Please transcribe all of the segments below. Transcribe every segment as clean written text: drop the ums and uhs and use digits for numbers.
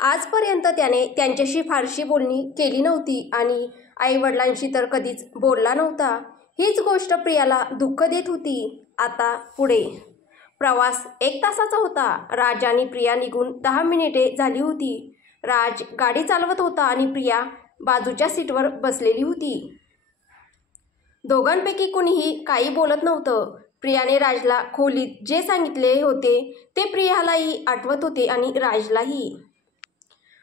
आजपर्यंत त्याने त्यांच्याशी फारशी बोलणी केली नव्हती आणि आईवडिलांशी तर कधीच बोलला नव्हता. हीच गोष्ट प्रियाला दुःख देत होती. आता पुढे प्रवास 1 तासाचा होता. राज आणि प्रिया निघून 10 मिनिटे झाली होती. राज गाडी चालवत होता आणि प्रिया बाजूच्या सीटवर बसलेली होती. दोघांपैकी कोणीही काही बोलत नव्हतं. प्रियाने राजला खोलीत जे सांगितले होते ते प्रियालाही आठवत होते आणि राजलाही.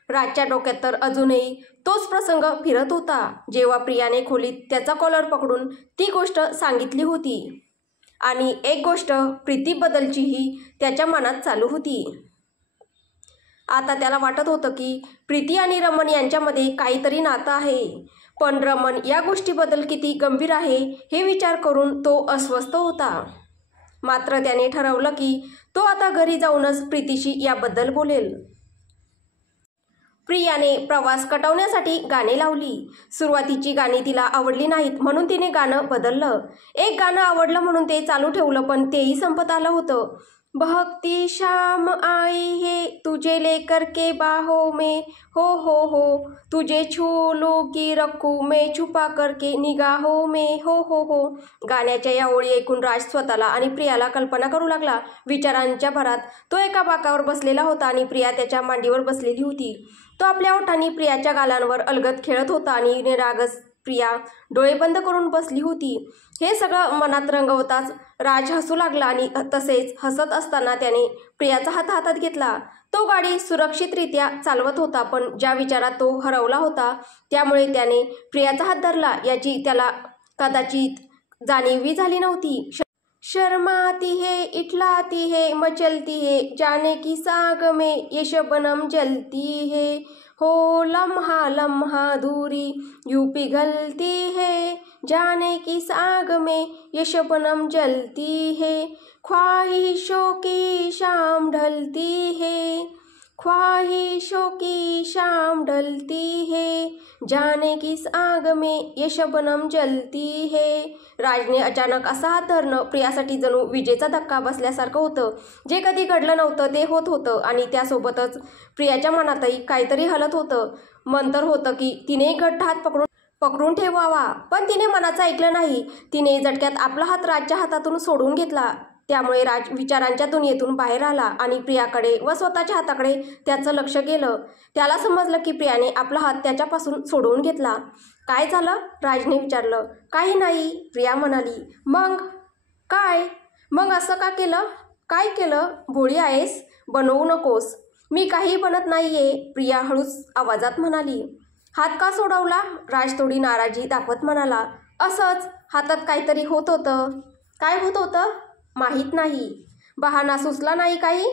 राजच्या डोक्यात तर अजूनही तोच प्रसंग फिरत होता जेव्हा प्रियाने खोलीत त्याचा कॉलर पकडून ती गोष्ट सांगितली होती. आणि एक गोष्ट प्रीतीबद्दलचीही त्याच्या मनात चालू होती. आता त्याला वाटत होतं की प्रीती आणि रमण यांच्यामध्ये काहीतरी नातं आहे. पण रमण या गोष्टीबद्दल किती गंभीर आहे हे विचार करून तो अस्वस्थ होता. मात्र त्याने ठरवलं की तो आता घरी जाऊनच प्रीतीशी याबद्दल बोलेल. प्रियाने प्रवास कटवण्यासाठी गाणी लावली. सुरुवातीची गाणी तिला आवडली नाहीत म्हणून तिने गाणं बदललं. एक गाणं आवडलं म्हणून ते चालू ठेवलं पण तेही संपत आलं होतं. बहकती शाम आई है तुझे लेकर के बाहों में हो तुझे छू लूंगी रखूं मैं छुपा करके निगाहों में हो. गाण्याच्या या ओळी ऐकून राज स्वतःला आणि प्रियाला कल्पना करू लागला. विचारांच्या भरात तो एका बाकावर बसलेला होता आणि प्रिया त्याच्या मांडीवर बसलेली होती. तो आपल्या ओठांनी प्रियाच्या गालांवर अलगद खेळत होता आणि निरागस प्रिया डोळे बंद करून बसली होती. हे सगळं मनात रंगवताच राज हसू लागला आणि तसेच हसत असताना त्याने प्रियाचा हात हातात घेतला. तो गाडी सुरक्षितरित्या चालवत होता पण ज्या विचारात तो हरवला होता त्यामुळे त्याने प्रियाचा हात धरला याची त्याला कदाचित जाणीवही झाली नव्हती. शर्माती है इठलाती है मचलती है जाने की साग में ये शबनम जलती है हो लम्हा लम्हा दूरी यूं पिघलती है जाने की साग में ये शबनम जलती है ख्वाहिशों की शाम ढलती है ख्वाहिशों की शाम ढलती है जाने की आग में ये शबनम जलती है. राजने अचानक असा हात धरणं प्रियासाठी जणू विजेचा धक्का बसल्यासारखं होतं. जे कधी घडलं नव्हतं ते होत होतं आणि त्यासोबतच प्रियाच्या मनातही काहीतरी हलत होतं. मन तर होतं की तिने घट्ट हात पकडून ठेवावा पण तिने मनाचं ऐकलं नाही. तिने झटक्यात आपला हात राजच्या हातातून सोडून घेतला. त्यामुळे राज विचारांच्या दुनियेतून बाहेर आला आणि प्रियाकडे व स्वतःच्या हाताकडे त्याचं लक्ष गेलं. त्याला समजलं की प्रियाने आपला हात त्याच्यापासून सोडवून घेतला. काय झालं? राजने विचारलं. काही नाही, प्रिया म्हणाली. मग काय? मग असं का केलं? काय केलं? भोळी आहेस? बनवू नकोस. मी काही बनत नाहीये, प्रिया हळूच आवाजात म्हणाली. हात का सोडवला? राज थोडी नाराजी दाखवत म्हणाला. असंच हातात काहीतरी होत होतं. काय होत होतं? माहीत नाही. बहाणा सुचला नाही काही?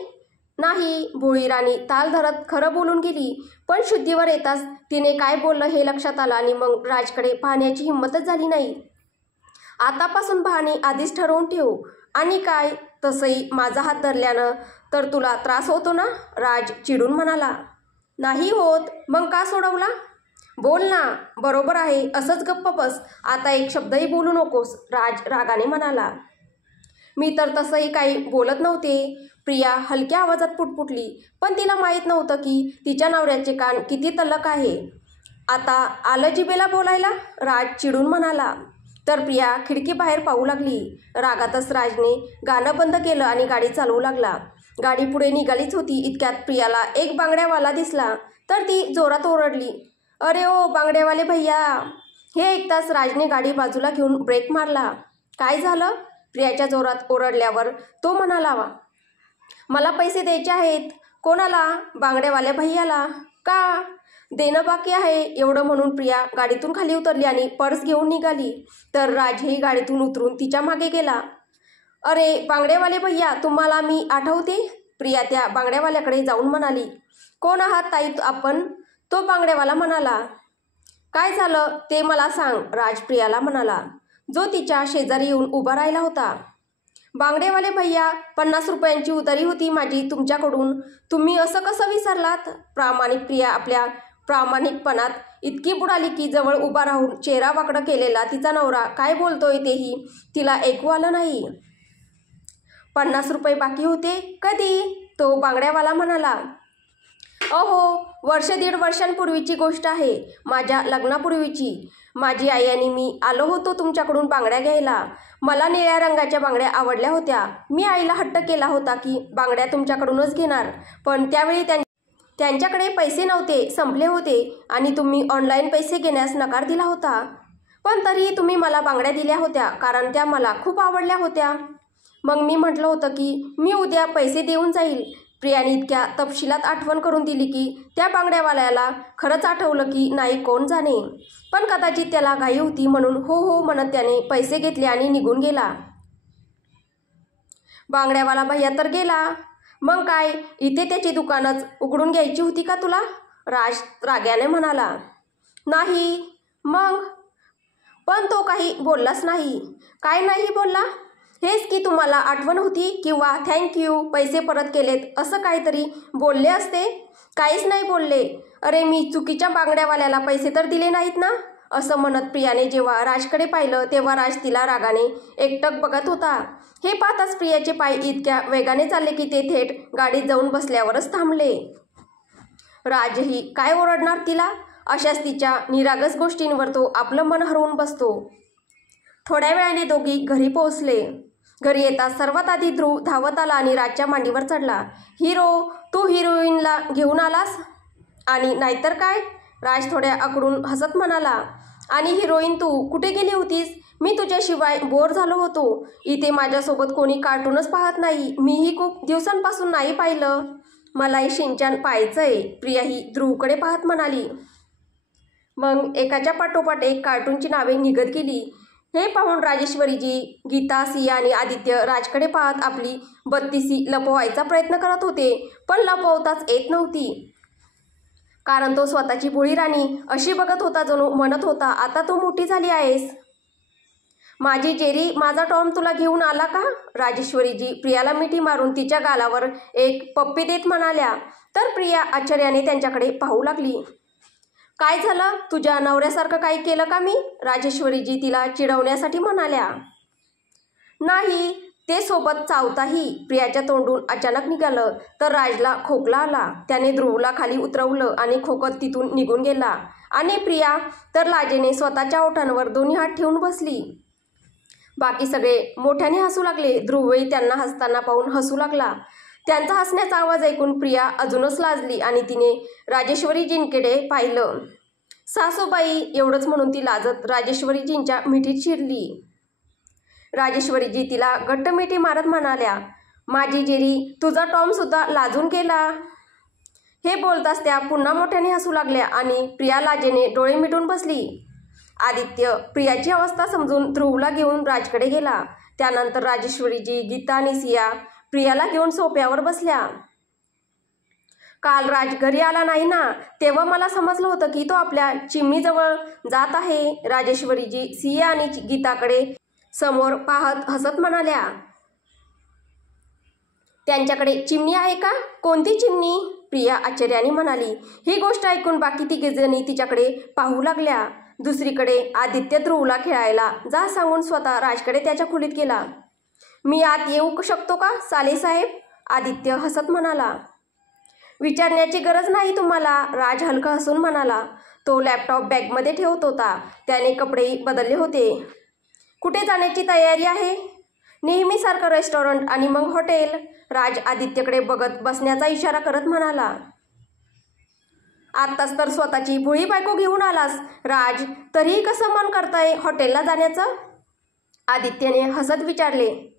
नाही. भोळी राणी ताल धरत खरं बोलून गेली. पण शुद्धीवर येताच तिने काय बोललं हे लक्षात आलं आणि मग राजकडे पाहण्याची हिंमतच झाली नाही. आतापासून बहाणे आधीच ठरवून ठेव. आणि काय? तसंही माझा हात धरल्यानं तर तुला त्रास होतो ना? राज चिडून म्हणाला. नाही होत. मग का सोडवला? बोल ना. बरोबर आहे. असंच गप्प बस. आता एक शब्दही बोलू नकोस, राज रागाने म्हणाला. मी तर तसंही काही बोलत नव्हते, प्रिया हलक्या आवाजात पुटपुटली. पण तिला माहीत नव्हतं की तिच्या नवऱ्याचे कान किती तल्लख आहे. आता आलं जिभेला बोलायला, राज चिडून म्हणाला. तर प्रिया खिडकीबाहेर पाहू लागली. रागातच राजने गाणं बंद केलं आणि गाडी चालवू लागला. गाडी पुढे निघालीच होती इतक्यात प्रियाला एक बांगड्यावाला दिसला. तर ती जोरात ओरडली. अरे ओ बांगड्यावाले भैया. हे ऐकताच राजने गाडी बाजूला घेऊन ब्रेक मारला. काय झालं? प्रियाच्या जोरात ओरडल्यावर तो म्हणाला. मला पैसे द्यायचे आहेत. कोणाला? बांगड्यावाल्या भैयाला. का? देणं बाकी आहे. एवढं म्हणून प्रिया गाडीतून खाली उतरली आणि पर्स घेऊन निघाली. तर राजही गाडीतून उतरून तिच्या मागे गेला. अरे बांगड्यावाले भैया, तुम्हाला मी आठवते? प्रिया त्या बांगड्यावाल्याकडे जाऊन म्हणाली. कोण आहात ताई आपण? तो बांगड्यावाला म्हणाला. काय झालं ते मला सांग, राज प्रियाला म्हणाला, जो तिच्या शेजारी येऊन उभा राहिला होता. बांगडेवाले भैया, 50 रुपयांची उधारी होती माझी तुमच्याकडून. तुम्ही असं कसं विसरलात? प्रामाणिक प्रिया आपल्या प्रामाणिकपणात इतकी बुडाली की जवळ उभा राहून चेहरा वाकडं केलेला तिचा नवरा काय बोलतोय तेही तिला ऐकू आलं नाही. 50 रुपये बाकी होते? कधी? तो बांगड्यावाला म्हणाला. अहो, वर्ष दीड वर्षांपूर्वीची गोष्ट आहे, माझ्या लग्नापूर्वीची. माझी आई आणि मी आलो होतो तुमच्याकडून बांगड्या घ्यायला. मला निळ्या रंगाच्या बांगड्या आवडल्या होत्या. मी आईला हट्ट केला होता की बांगड्या तुमच्याकडूनच घेणार, पण त्यावेळी त्यांच्याकडे पैसे नव्हते, संपले होते आणि तुम्ही ऑनलाईन पैसे घेण्यास नकार दिला होता. पण तरीही तुम्ही मला बांगड्या दिल्या होत्या, कारण त्या मला खूप आवडल्या होत्या. मग मी म्हटलं होतं की मी उद्या पैसे देऊन जाईल. प्रियाने इतक्या तपशिलात आठवण करून दिली की त्या बांगड्यावाल्याला खरंच आठवलं की नाही कोण जाणे. पण कदाचित त्याला घाई होती म्हणून हो हो म्हणत त्याने पैसे घेतले आणि निघून गेला. बांगड्यावाला भैया तर गेला. मग काय, इथे त्याची दुकानच उघडून घ्यायची होती का तुला? राज राग्याने म्हणाला. नाही. मग? पण तो काही बोललाच नाही. काय नाही बोलला? हेच की तुम्हाला आठवण होती किंवा थँक्यू, पैसे परत केलेत असं काहीतरी बोलले असते. काहीच नाही बोलले. अरे, मी चुकीच्या बांगड्यावाल्याला पैसे तर दिले नाहीत ना, असं म्हणत प्रियाने जेव्हा राजकडे पाहिलं तेव्हा राज तिला रागाने एकटक बघत होता. हे पाहताच प्रियाचे पाय इतक्या वेगाने चालले की ते थेट गाडीत जाऊन बसल्यावरच थांबले. राजही काय ओरडणार तिला? अशाच तिच्या निरागस गोष्टींवर तो आपलं मन हरवून बसतो. थोड्या वेळाने दोघी घरी पोहोचले. घरी येताच सर्वात आधी ध्रुव धावत आला आणि राजच्या मांडीवर चढला. हिरो, तू हिरोईनला घेऊन आलास? आणि नाहीतर काय, राज थोड्या आकडून हसत म्हणाला. आणि हिरोईन तू कुठे गेली होतीस? मी तुझ्याशिवाय बोर झालो होतो. इथे माझ्यासोबत कोणी कार्टूनच पाहत नाही. मीही खूप दिवसांपासून नाही पाहिलं. मलाही शिनचॅन पाहायचंय, प्रियाही ध्रुवकडे पाहत म्हणाली. मग एकाच्या पाठोपाठ एक कार्टूनची नावे निघत गेली. हे पाहून राजेश्वरीजी, गीता, सिया आणि आदित्य राजकडे पाहत आपली बत्तीसी लपवायचा प्रयत्न करत होते, पण लपवताच येत नव्हती. कारण तो स्वतःची भोळी राणी अशी बघत होता जणू म्हणत होता, आता तू मोठी झाली आहेस. माझी जेरी, माझा टॉम तुला घेऊन आला का? राजेश्वरीजी प्रियाला मिठी मारून तिच्या गालावर एक पप्पी देत म्हणाल्या. तर प्रिया आश्चर्याने त्यांच्याकडे पाहू लागली. काय झालं? तुझ्या नवऱ्यासारखं काही केलं का मी? राजेश्वरीजी तिला चिडवण्यासाठी म्हणाल्या. नाही, ते सोबत चावताही प्रियाच्या तोंडून अचानक निघालं. तर राजला खोकला आला. त्याने ध्रुवला खाली उतरवलं आणि खोकत तिथून निघून गेला. आणि प्रिया तर लाजेने स्वतःच्या ओठांवर दोन्ही हात ठेवून बसली. बाकी सगळे मोठ्याने हसू लागले. ध्रुवही त्यांना हसताना पाहून हसू लागला. त्यांचा हसण्याचा आवाज ऐकून प्रिया अजूनच लाजली आणि तिने राजेश्वरीजींकडे पाहिलं. सासूबाई, एवढंच म्हणून ती लाजत राजेश्वरीजींच्या मिठीत शिरली. राजेश्वरीजी तिला घट्ट मिठी मारत म्हणाल्या, माझी जेरी, तुझा टॉम सुद्धा लाजून गेला. हे बोलताच त्या पुन्हा मोठ्याने हसू लागल्या आणि प्रिया लाजेने डोळे मिटून बसली. आदित्य प्रियाची अवस्था समजून ध्रुवला घेऊन राजकडे गेला. त्यानंतर राजेश्वरीजी, गीता आणि सिया प्रियाला घेऊन सोफ्यावर बसल्या. काल राज घरी आला नाही ना, तेव्हा मला समजलं होतं की तो आपल्या चिमणीजवळ जात आहे. राजेश्वरीजी सिया आणि गीताकडे समोर पाहत हसत म्हणाल्या. त्यांच्याकडे चिमणी आहे का? कोणती चिमणी? प्रिया आश्चर्याने म्हणाली. ही गोष्ट ऐकून बाकी तिघीजणी तिच्याकडे पाहू लागल्या. दुसरीकडे आदित्य ध्रुवला खेळायला जा सांगून स्वतः राजकडे त्याच्या खोलीत गेला. मी आत येऊ शकतो का सालेसाहेब? आदित्य हसत म्हणाला. विचारण्याची गरज नाही तुम्हाला, राज हलका हसून म्हणाला. तो लॅपटॉप बॅगमध्ये ठेवत होता. त्याने कपडेही बदलले होते. कुठे जाण्याची तयारी आहे? नेहमीसारखं रेस्टॉरंट आणि मग हॉटेल. राज आदित्यकडे बघत बसण्याचा इशारा करत म्हणाला. आत्ताच तर स्वतःची भोळी बायको घेऊन आलास राज, तरीही कसं मन करतंय हॉटेलला जाण्याचं? आदित्यने हसत विचारले.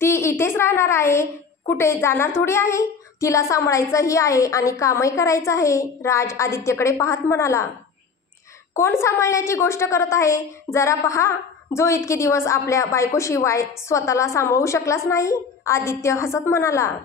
ती इथेच राहणार आहे, कुठे जाणार थोडी आहे. तिला सांभाळायचंही आहे आणि कामही करायचं आहे. राज आदित्यकडे पाहत म्हणाला. कोण सांभाळण्याची गोष्ट करत आहे? जरा पहा, जो इतके दिवस आपल्या बायकोशिवाय स्वतःला सांभाळू शकलाच नाही. आदित्य हसत म्हणाला.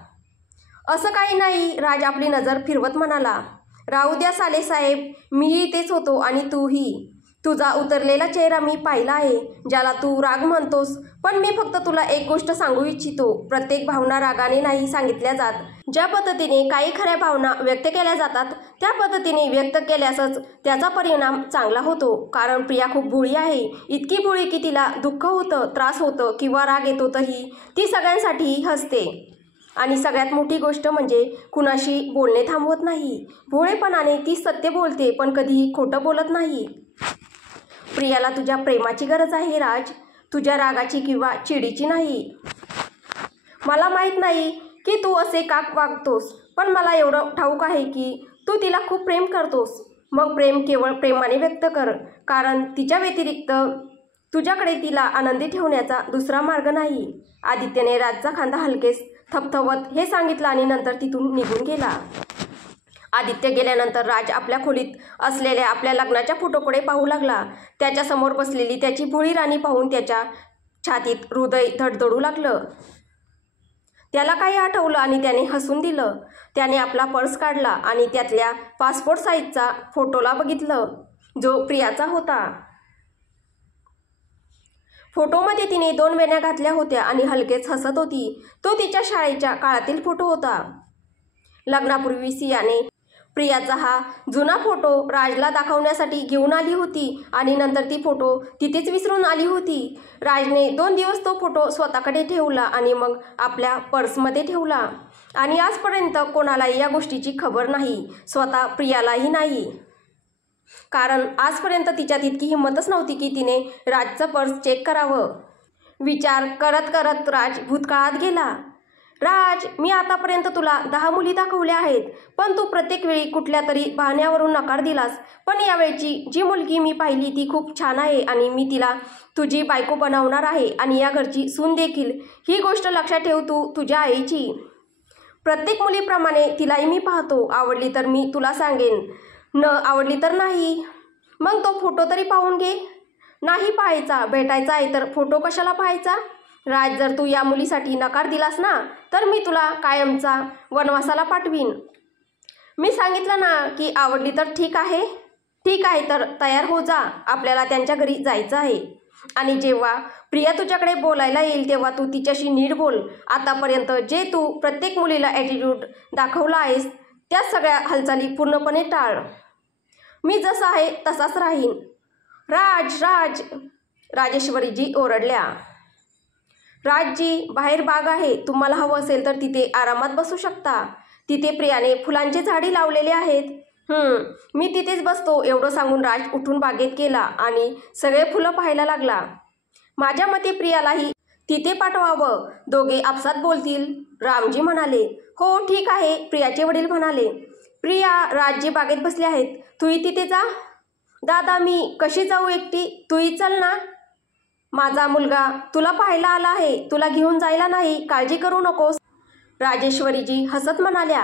असं काही नाही, राज आपली नजर फिरवत म्हणाला. राहू द्या सालेसाहेब, मीही इथेच होतो आणि तूही. तुझा उतरलेला चेहरा मी पाहिला आहे, ज्याला तू राग म्हणतोस. पण मी फक्त तुला एक गोष्ट सांगू इच्छितो. प्रत्येक भावना रागाने नाही सांगितल्या जात. ज्या पद्धतीने काही खऱ्या भावना व्यक्त केल्या जातात त्या पद्धतीने व्यक्त केल्यासच त्याचा परिणाम चांगला होतो. कारण प्रिया खूप भोळी आहे. इतकी भोळी की तिला दुःख होतं, त्रास होतं किंवा राग येतो तरी ती सगळ्यांसाठी हसते. आणि सगळ्यात मोठी गोष्ट म्हणजे कुणाशी बोलणे थांबवत नाही. भोळेपणाने ती सत्य बोलते पण कधीही खोटं बोलत नाही. प्रियाला तुझ्या प्रेमाची गरज आहे राज, तुझ्या रागाची किंवा चिडीची नाही. मला माहीत नाही की तू असे का वागतोस, पण मला एवढं ठाऊक आहे की तू तिला खूप प्रेम करतोस. मग प्रेम केवळ प्रेमाने व्यक्त कर, कारण तिच्या व्यतिरिक्त तुझ्याकडे तिला आनंदी ठेवण्याचा दुसरा मार्ग नाही. आदित्यने राजचा खांदा हलकेच थपथपत हे सांगितलं आणि नंतर तिथून निघून गेला. आदित्य गेल्यानंतर राज आपल्या खोलीत असलेल्या आपल्या लग्नाच्या फोटोकडे पाहू लागला. त्याच्यासमोर बसलेली त्याची भोळी राणी पाहून त्याच्या छातीत हृदय धडधडू लागलं. त्याला काही आठवलं आणि त्याने हसून दिलं. त्याने आपला पर्स काढला आणि त्यातल्या पासपोर्ट साईजचा फोटोला बघितलं, जो प्रियाचा होता. फोटोमध्ये तिने 2 वेण्या घातल्या होत्या आणि हलकेच हसत होती. तो तिच्या शाळेच्या काळातील फोटो होता. लग्नापूर्वी सियाने प्रियाचा हा जुना फोटो राजला दाखवण्यासाठी घेऊन आली होती आणि नंतर ती फोटो तिथेच विसरून आली होती. राजने 2 दिवस तो फोटो स्वतःकडे ठेवला आणि मग आपल्या पर्समध्ये ठेवला. आणि आजपर्यंत कोणालाही या गोष्टीची खबर नाही, स्वतः प्रियालाही नाही. कारण आजपर्यंत तिच्यात इतकी हिंमतच नव्हती की तिने राजचं पर्स चेक करावं. विचार करत करत राज भूतकाळात गेला. राज, मी आतापर्यंत तुला 10 मुली दाखवल्या आहेत, पण तू प्रत्येक वेळी कुठल्या तरी बहाण्यावरून नकार दिलास. पण यावेळची जी मुलगी मी पाहिली ती खूप छान आहे आणि मी तिला तुझी बायको बनवणार आहे आणि या घरची सून देखील. ही गोष्ट लक्षात ठेव तू तुझ्या आईची. प्रत्येक मुलीप्रमाणे तिलाही मी पाहतो. आवडली तर मी तुला सांगेन, न आवडली तर नाही. मग तो फोटो तरी पाहून घे. नाही पाहायचा, भेटायचा आहे तर फोटो कशाला पाहायचा? राज, जर तू या मुलीसाठी नकार दिलास ना तर मी तुला कायमचा वनवासाला पाठवीन. मी सांगितलं ना की आवडली तर ठीक आहे. ठीक आहे, तर तयार हो जा, आपल्याला त्यांच्या घरी जायचं आहे. आणि जेव्हा प्रिया तुझ्याकडे बोलायला येईल तेव्हा तू तिच्याशी नीट बोल. आतापर्यंत जे तू प्रत्येक मुलीला ॲटिट्यूड दाखवला आहेस त्या सगळ्या हालचाली पूर्णपणे टाळ. मी जसा आहे तसाच राहीन. राज, राज, राजेश्वरीजी ओरडल्या. राजजी, बाहेर बाग आहे, तुम्हाला हवं असेल तर तिथे आरामात बसू शकता. तिथे प्रियाने फुलांचे झाडी लावलेले आहेत. मी तिथेच बसतो. एवढं सांगून राज उठून बागेत गेला आणि सगळे फुलं पाहायला लागला. माझ्या मते प्रियालाही तिथे पाठवावं, दोघे आपसात बोलतील, रामजी म्हणाले. हो ठीक आहे, प्रियाचे वडील म्हणाले. प्रिया, राजजी बागेत बसले आहेत, तूही तिथे जा. दादा, मी कशी जाऊ एकटी? तूही चल ना. माझा मुलगा तुला पाहायला आला आहे, तुला घेऊन जायला नाही, काळजी करू नकोस, राजेश्वरीजी हसत म्हणाल्या.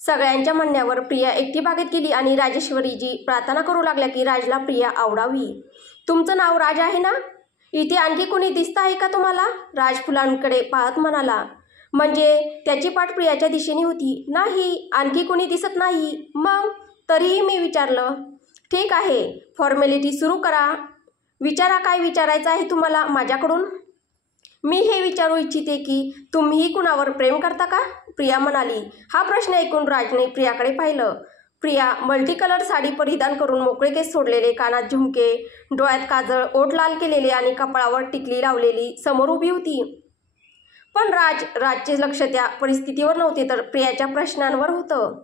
सगळ्यांच्या म्हणण्यावर प्रिया एकटी बागेत गेली आणि राजेश्वरीजी प्रार्थना करू लागल्या की राजला प्रिया आवडावी. तुमचं नाव राज आहे ना? इथे आणखी कोणी दिसतं आहे का तुम्हाला? राज फुलांकडे पाहत म्हणाला. म्हणजे त्याची पाठ प्रियाच्या दिशेने होती. नाही, आणखी कोणी दिसत नाही. मग तरीही मी विचारलं. ठीक आहे, फॉर्मॅलिटी सुरू करा. विचारा, काय विचारायचं आहे तुम्हाला माझ्याकडून? मी हे विचारू इच्छिते की तुम्हीही कुणावर प्रेम करता का? प्रिया म्हणाली. हा प्रश्न ऐकून राजने प्रियाकडे पाहिलं. प्रिया मल्टी कलर साडी परिधान करून मोकळे केस सोडलेले, कानात झुमके, डोळ्यात काजळ, ओठ लाल केलेले आणि कपाळावर टिकली लावलेली समोर उभी होती. पण राजचे लक्ष त्या परिस्थितीवर नव्हते तर प्रियाच्या प्रश्नांवर होतं.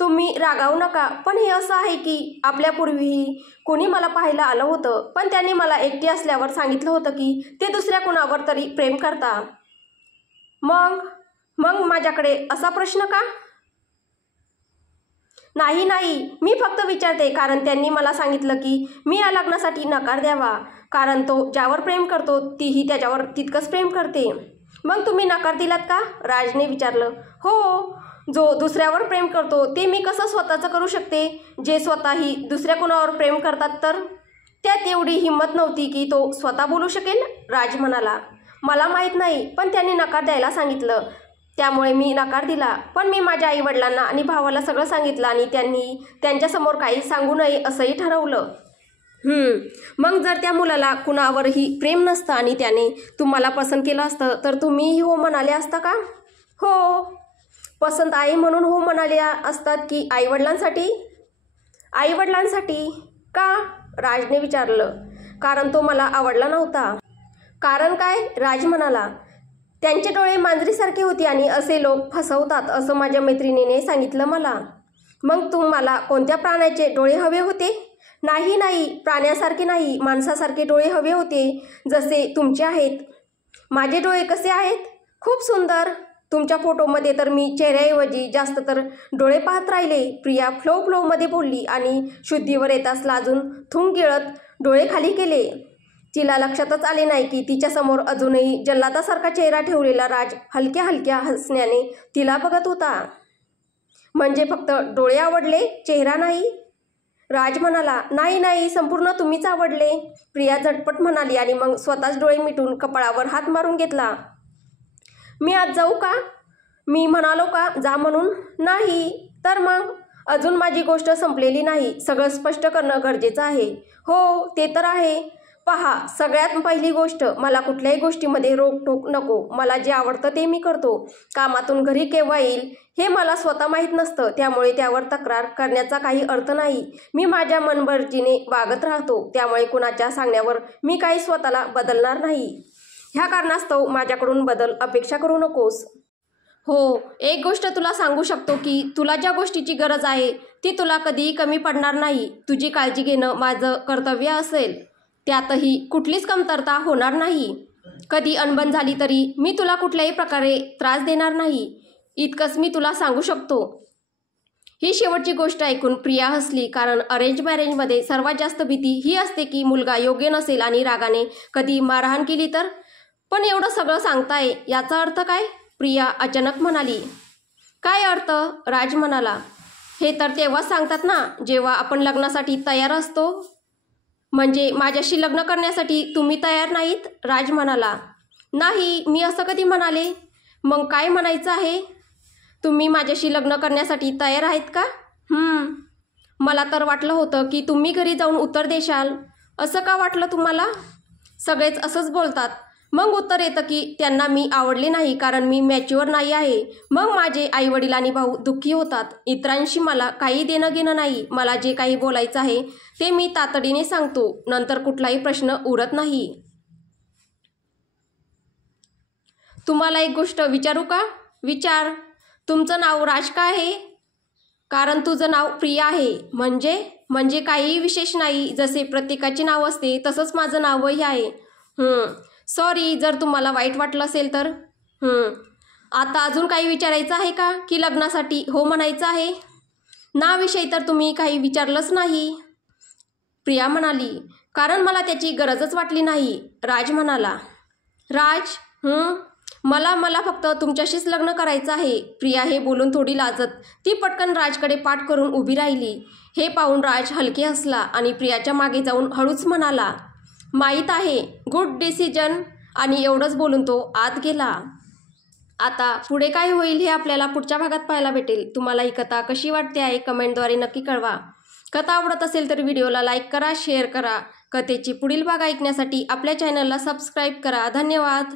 तुम्ही रागावू नका, पण हे असं आहे की आपल्यापूर्वीही कोणी मला पाहायला आलं होतं, पण त्यांनी मला एकटी असल्यावर सांगितलं होतं की ते दुसऱ्या कुणावर तरी प्रेम करता. मग माझ्याकडे असा प्रश्न का? नाही, मी फक्त विचारते, कारण त्यांनी मला सांगितलं की मी या लग्नासाठी नकार द्यावा, कारण तो ज्यावर प्रेम करतो तीही त्याच्यावर तितकंच प्रेम करते. मग तुम्ही नकार दिलात का? राजने विचारलं. हो, जो दुसऱ्यावर प्रेम करतो ते मी कसं स्वतःचं करू शकते, जे स्वतःही दुसऱ्या कोणावर प्रेम करतात तर? त्यात एवढी हिंमत नव्हती की तो स्वतः बोलू शकेल, राज म्हणाला. मला माहीत नाही, पण त्यांनी नकार द्यायला सांगितलं, त्यामुळे मी नकार दिला. पण मी माझ्या आईवडिलांना आणि भावाला सगळं सांगितलं आणि त्यांनी त्यांच्यासमोर काही सांगू नये असंही ठरवलं. मग जर त्या मुलाला कुणावरही प्रेम नसतं आणि त्याने तुम्हाला पसंत केलं असतं तर तुम्हीही हो म्हणाले असता का? हो, पसंत आहे म्हणून हो म्हणाल्या असतात की आईवडिलांसाठी? आईवडिलांसाठी का? राजने विचारलं. कारण तो मला आवडला नव्हता. कारण काय? राज म्हणाला. त्यांचे डोळे मांजरीसारखे होते आणि असे लोक फसवतात असं माझ्या मैत्रिणीने सांगितलं मला. मग तुम्हाला कोणत्या प्राण्याचे डोळे हवे होते? नाही, प्राण्यासारखे नाही, माणसासारखे डोळे हवे होते, जसे तुमचे आहेत. माझे डोळे कसे आहेत? खूप सुंदर. तुमच्या फोटोमध्ये तर मी चेहऱ्याऐवजी जास्त तर डोळे पाहत राहिले, प्रिया फ्लोमध्ये बोलली आणि शुद्धीवर येताच लाजून थुंक गिळत डोळे खाली केले. तिला लक्षातच आले नाही की तिच्यासमोर अजूनही जल्लादासारखा चेहरा ठेवलेला राज हलक्या हसण्याने तिला बघत होता. म्हणजे फक्त डोळे आवडले, चेहरा नाही? राज म्हणाला. नाही, संपूर्ण तुम्हीच आवडले, प्रिया झटपट म्हणाली आणि मग स्वतःच डोळे मिटून कपाळावर हात मारून घेतला. मी आज जाऊ का? मी म्हणालो का जा म्हणून? नाही तर मग? अजून माझी गोष्ट संपलेली नाही, सगळं स्पष्ट करणं गरजेचं आहे. हो ते तर आहे. पहा, सगळ्यात पहिली गोष्ट, मला कुठल्याही गोष्टीमध्ये रोकटोक नको. मला जे आवडतं ते मी करतो. कामातून घरी केव्हा येईल हे मला स्वतः माहीत नसतं, त्यामुळे त्यावर तक्रार करण्याचा काही अर्थ नाही. मी माझ्या मनमर्जीने वागत राहतो, त्यामुळे कुणाच्या सांगण्यावर मी काही स्वतःला बदलणार नाही. ह्या कारणास्तव माझ्याकडून बदल अपेक्षा करू नकोस. हो, एक गोष्ट तुला सांगू शकतो की तुला ज्या गोष्टीची गरज आहे ती तुला कधीही कमी पडणार नाही. तुझी काळजी घेणं माझं कर्तव्य असेल, त्यातही कुठलीच कमतरता होणार नाही. कधी अनबन झाली तरी मी तुला कुठल्याही प्रकारे त्रास देणार नाही, इतकंच मी तुला सांगू शकतो. ही शेवटची गोष्ट ऐकून प्रिया हसली, कारण अरेंज मॅरेजमध्ये सर्वात जास्त भीती ही असते की मुलगा योग्य नसेल आणि रागाने कधी मारहाण केली तर. पण एवढं सगळं सांगताय याचा अर्थ काय? प्रिया अचानक म्हणाली. काय अर्थ? राज म्हणाला. हे तर तेव्हाच सांगतात ना जेव्हा आपण लग्नासाठी तयार असतो. म्हणजे माझ्याशी लग्न करण्यासाठी तुम्ही तयार नाहीत? राज म्हणाला. नाही, मी असं कधी म्हणाले? मग काय म्हणायचं आहे? तुम्ही माझ्याशी लग्न करण्यासाठी तयार आहेत का? मला तर वाटलं होतं की तुम्ही घरी जाऊन उत्तर देशाल. असं का वाटलं तुम्हाला? सगळेच असंच बोलतात. मग उत्तर येतं की त्यांना मी आवडले नाही कारण मी मॅच्युअर नाही आहे. मग माझे आईवडील आणि भाऊ दुःखी होतात. इतरांशी मला काही देणं घेणं नाही. मला जे काही बोलायचं आहे ते मी तातडीने सांगतो, नंतर कुठलाही प्रश्न उरत नाही. तुम्हाला एक गोष्ट विचारू का? विचार. तुमचं नाव राज का आहे? कारण तुझं नाव प्रिया आहे. म्हणजे काहीही विशेष नाही. जसे प्रत्येकाचे नाव असते तसंच माझं नावही आहे. सॉरी जर तुम्हाला वाईट वाटलं असेल तर. आता अजून काही विचारायचं आहे का की लग्नासाठी हो म्हणायचं आहे? नाविषयी तर तुम्ही काही विचारलंच नाही, प्रिया म्हणाली. कारण मला त्याची गरजच वाटली नाही, राज म्हणाला. राज? मला फक्त तुमच्याशीच लग्न करायचं आहे. प्रिया हे बोलून थोडी लाजत ती पटकन राजकडे पाठ करून उभी राहिली. हे पाहून राज हलके हसला आणि प्रियाच्या मागे जाऊन हळूच म्हणाला. माहीत आहे, गुड डिसिजन. आणि एवढंच बोलून तो आत गेला. आता पुढे काय होईल हे आपल्याला पुढच्या भागात पाहायला भेटेल. तुम्हाला ही कथा कशी वाटते आहे कमेंटद्वारे नक्की कळवा. कथा आवडत असेल तर व्हिडिओला लाईक करा, शेअर करा. कथेची पुढील भाग ऐकण्यासाठी आपल्या चॅनलला सबस्क्राईब करा. धन्यवाद.